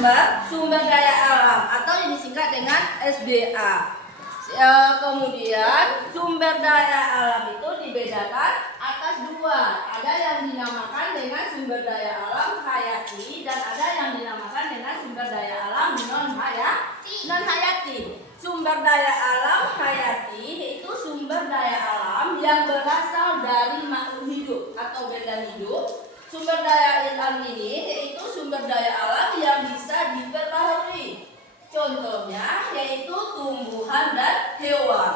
sumber daya alam atau yang disingkat dengan SDA. Kemudian sumber daya alam itu dibedakan atas dua. Ada yang dinamakan dengan sumber daya alam hayati dan ada yang dinamakan dengan sumber daya alam non hayati. Sumber daya alam hayati yaitu sumber daya alam yang berasal dari makhluk hidup atau benda hidup. Sumber daya alam ini yaitu sumber daya alam yang bisa diperbaharui. Contohnya yaitu tumbuhan dan hewan.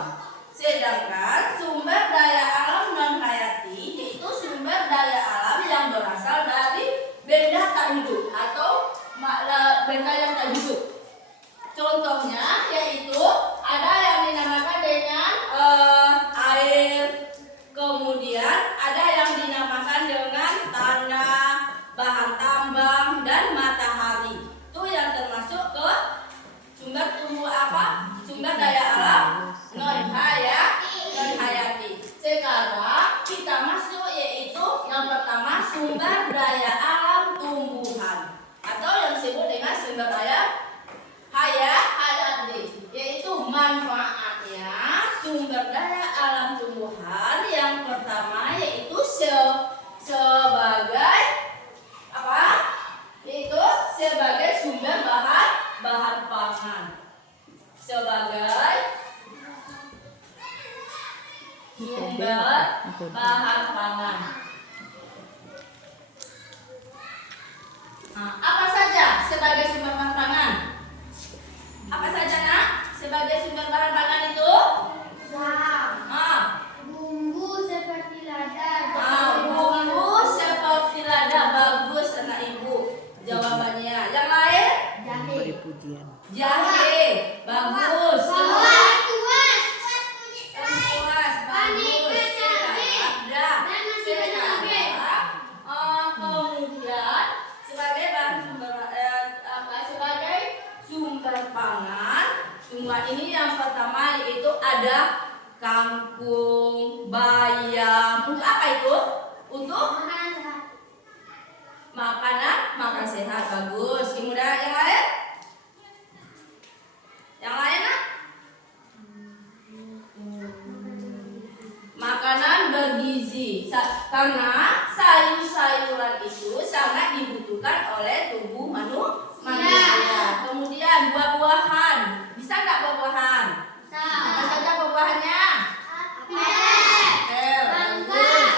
Sedangkan sumber daya alam non hayati yaitu sumber daya alam yang berasal dari benda tak hidup atau benda yang tak hidup. Contohnya yaitu ada yang dinamakan dengan air, kemudian ada yang dinamakan dengan tanah, bahan tambang dan matahari. Itu yang termasuk ke sumber daya alam non hayati. Sekarang kita masuk yaitu yang pertama sumber daya alam tumbuhan atau yang disebut dengan sumber daya hayati, yaitu manfaatnya sumber daya alam tumbuhan yang pertama yaitu sebagai apa? Yaitu sebagai sumber bahan pangan. Sebagai sumber bahan pangan. Nah, apa saja sebagai sumber bahan pangan? Apa saja nak? Sebagai sumber bahan pangan itu? Bumbu seperti lada. Bumbu seperti lada. Bagus anak ibu. Jawabannya. Yang lain? Jahe. Bagus. Kemudian sebagai bahan sebagai sumber pangan, tumbuhan ini yang pertama yaitu ada kangkung, bayam. Untuk apa itu? Untuk makan sehat. Bagus. Kemudian yang lain? Yang lain nak? Makanan bergizi. Karena sayur-sayuran itu sangat dibutuhkan oleh tubuh manusia. Kemudian buah-buahan. Bisa nggak buah-buahan? Apa saja buah-buahannya? Apel. Bagus.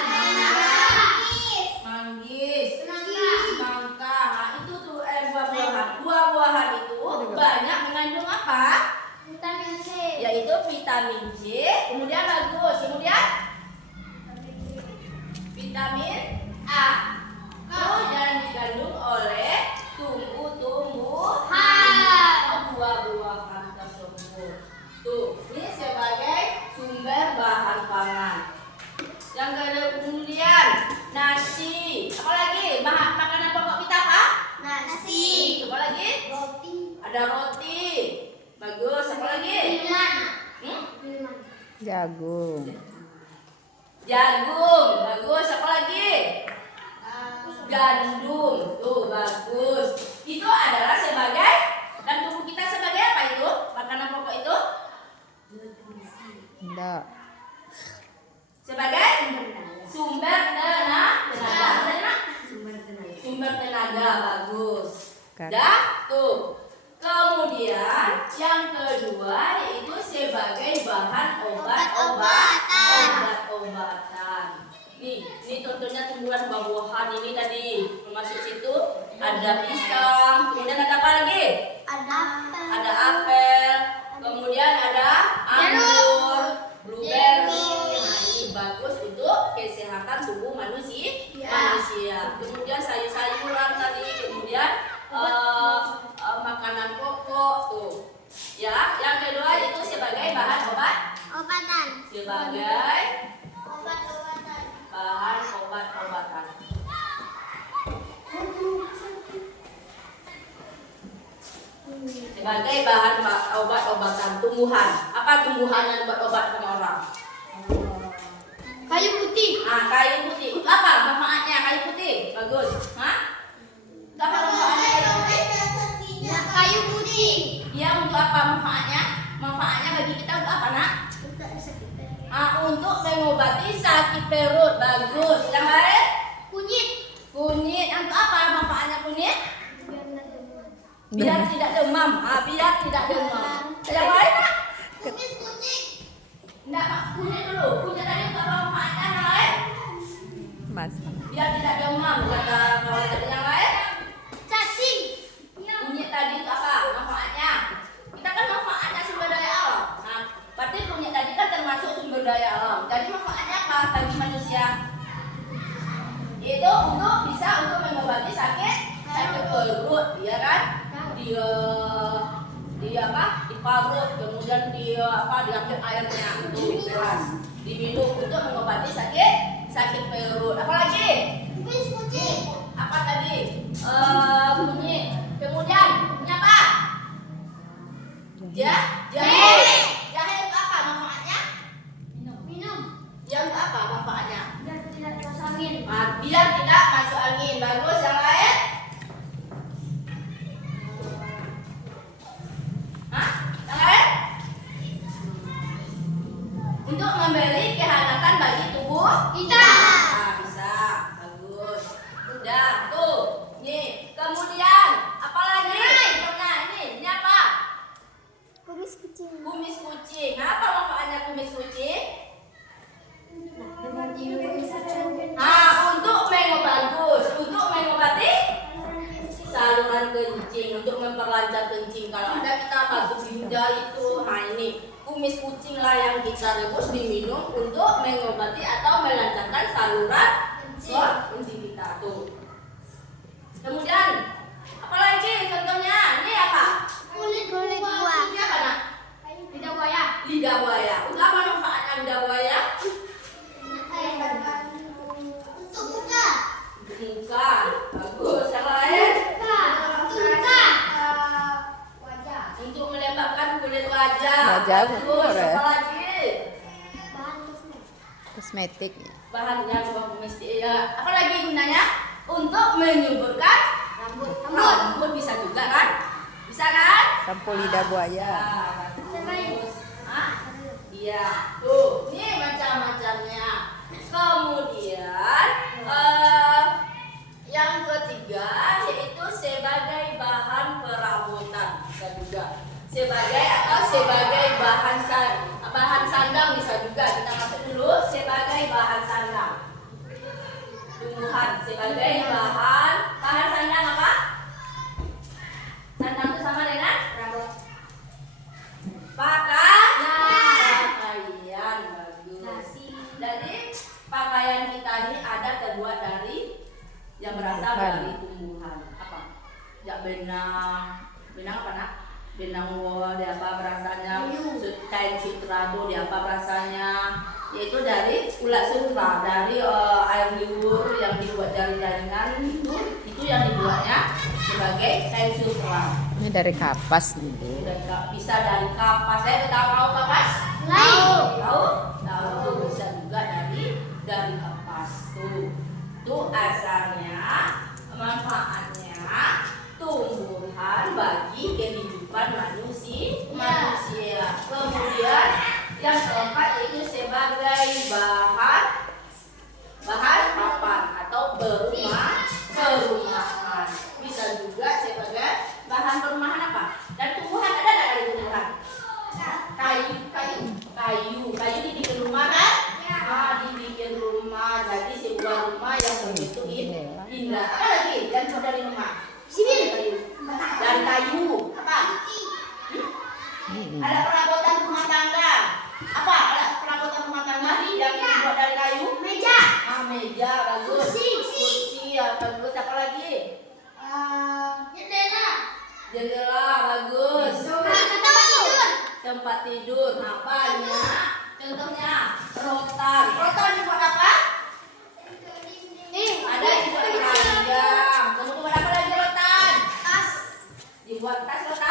Manggis. Semangka. Nah, itu tuh buah-buahan. Buah-buahan itu banyak mengandung apa? Vitamin C. Yaitu vitamin C. Kemudian bagus. Kemudian vitamin A. Kemudian dikandung oleh tumbuh-tumbuhan, buah-buahan tersebut. Tuh, ini sebagai sumber bahan pangan. Yang kemudian nasi. Apa lagi? Makanan pokok kita apa? Nasi. Apa lagi? Roti. Ada roti. Bagus. Apa lagi? Minuman. Jagung. Bagus. Apa lagi? Gandum. Tuh, bagus. Itu adalah sebagai, dan tubuh kita sebagai apa itu? Makanan pokok itu? Enggak. Sebagai sumber tenaga. Sumber tenaga. Bagus. Dah, tuh. Kemudian yang kedua yaitu sebagai bahan obat-obatan. Ini contohnya tumbuhan buah-buahan ini tadi termasuk situ ada pisang, kemudian ada apa lagi? Ada apel, kemudian ada anggur, blueberry. Nah, ini bagus untuk kesehatan tubuh manusia. Kemudian sayur-sayuran tadi, kemudian makanan pokok tuh. Ya, yang kedua itu sebagai bahan Obatan. sebagai Obat-obatan. bahan obat-obatan. Sebagai bahan obat-obatan tumbuhan. Apa tumbuhan yang buat obat sama orang? Kayu putih. Kayu putih. Apa manfaatnya kayu putih? Bagus. Apa manfaatnya kayu putih? manfaatnya? Manfaatnya bagi kita untuk apa, Nak? Untuk sakit perut. Untuk mengobati sakit perut. Bagus. Yang lain? Kunyit. Kunyit. Untuk apa manfaatnya kunyit? Biar nggak demam. Biar tidak demam. Biar tidak demam. Yang lain, Nak? Kumis kucing. Enggak, Mak. Kunyit dulu. Kunyit tadi untuk apa manfaatnya? Yang lain? Mas. Biar tidak demam. Kata kawan tadi. Yang lain? Cacing. Kunyit tadi itu apa manfaatnya? Kita kan manfaatnya sumber daya alam. Nah, berarti kunyit tadi kan termasuk sumber daya alam. Jadi manfaatnya apa bagi manusia? Itu bisa untuk mengobati sakit perut, ya kan? Dia apa? Diparut, kemudian diambil airnya itu jelas. Diminum untuk mengobati sakit perut. Apalagi? Kumis kucing. Apa tadi? Kunyit. Kemudian ini apa? Jahe. Jahe itu apa manfaatnya? Minum. Yang apa manfaatnya? Biar tidak masuk angin. Biar tidak masuk angin. Bagus. Yang lain? Yang lain? Untuk memberi kehangatan bagi tubuh Kita. Bisa. Bagus. Udah tuh. Nih. Kemudian apalagi? Contohnya ini apa? Kumis kucing. Kumis kucing. Apa manfaatnya kumis kucing? Untuk mengobati saluran kencing, untuk memperlancar kencing. Kalau ada kita batuk ginjal itu, ini kumis kucing lah yang kita rebus diminum untuk mengobati atau melancarkan saluran kencing kita tuh. Kemudian apalagi contohnya? Ini apa? Kulit buah. Ini apa, Nak? Lidah buaya. Lidah buaya. Untuk apa manfaatnya lidah buaya? Untuk buka. Muka. Bagus. Yang lain? Wajah. Untuk melembabkan kulit wajah. Wajah, Bagus. betul, ya. Apa lagi? Bahan Kosmetik. Bahan yang domestik. Ya. Apa lagi gunanya? Untuk menyuburkan rambut bisa juga kan? Bisa kan? Sampo lidah buaya. Bagus. Iya. Tuh, ini macam-macamnya. Kemudian yang ketiga yaitu sebagai bahan perabotan bisa juga. Sebagai bahan sandang bisa juga. Kita masuk dulu sebagai bahan sandang. Tumbuhan sebagai bahan sandang apa? Sandang itu sama dengan pakaian. Bagus. Jadi pakaian kita ini ada terbuat dari yang berasal dari tumbuhan. Apa? Ya benang apa, Nak? Benang wool, dia apa berasalnya? Kain sutra tuh dia apa berasalnya? Yaitu dari ulat sutra, dari air liur yang dibuat dari jaringan itu yang dibuatnya sebagai kain sutra. Ini dari kapas nih. Bisa dari kapas. Saya tahu kapas? Tahu bisa juga dari kapas tuh. Tuh asalnya, manfaatnya tumbuhan bagi kehidupan manusia. Kemudian yang keempat yaitu sebagai bahan papan atau perumahan. Bisa juga sebagai bahan perumahan apa? Dan tumbuhan ada nggak dari tumbuhan? Kayu dibikin rumah kan? Dibikin rumah. Jadi sebuah rumah yang begitu indah. Apa lagi yang terbuat dari rumah? Dari kayu. Apa? Ada perabotan rumah tangga. Apa? Ada perabotan rumah tangga yang dibuat dari kayu? Meja. Meja bagus. Kursi ya bagus. Apa lagi? Jendela bagus. Tempat tidur. Apanya? Contohnya rotan. Rotan dibuat apa? Ada dibuat keranjang. Kemudian apa lagi rotan? Dibuat tas rotan.